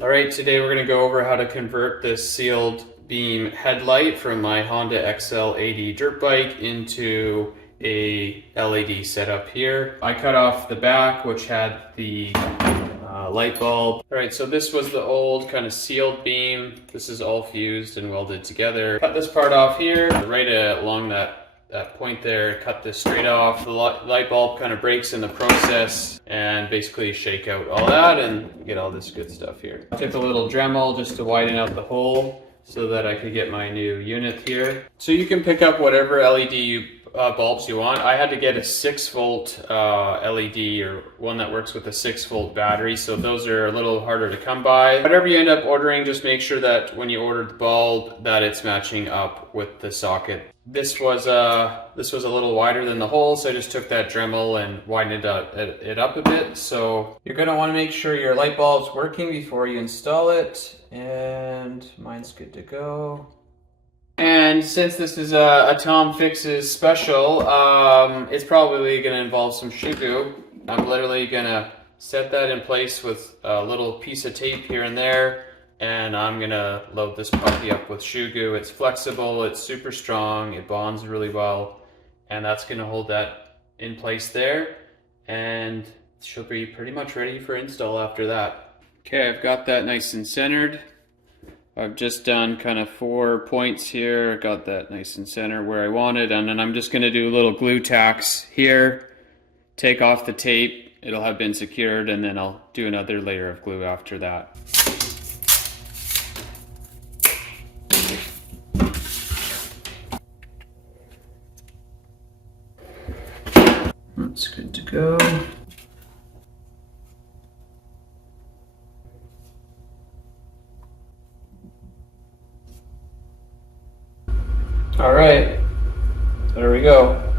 Alright, today we're going to go over how to convert this sealed beam headlight from my Honda XL AD dirt bike into a LED setup here. I cut off the back, which had the light bulb. Alright, so this was the old kind of sealed beam. This is all fused and welded together. Cut this part off here, right along that point there, cut this straight off. The light bulb kind of breaks in the process and basically shake out all that and get all this good stuff here. I took a little Dremel just to widen out the hole so that I could get my new unit here. So you can pick up whatever LED bulbs you want. I had to get a 6-volt LED, or one that works with a 6-volt battery, so those are a little harder to come by. Whatever you end up ordering, just make sure that when you order the bulb that it's matching up with the socket. This was a little wider than the hole, so I just took that Dremel and widened it up a bit. So you're going to want to make sure your light bulb's working before you install it, and mine's good to go. And since this is a Tom Fixes special, it's probably going to involve some shoe glue. I'm literally going to set that in place with a little piece of tape here and there, and I'm going to load this puppy up with shoe glue. It's flexible, it's super strong, it bonds really well, and that's going to hold that in place there, and she'll be pretty much ready for install after that. Okay, I've got that nice and centered. I've just done kind of 4 points here, got that nice and center where I wanted, and then I'm just going to do little glue tacks here, take off the tape, it'll have been secured, and then I'll do another layer of glue after that. That's good to go. All right, there we go.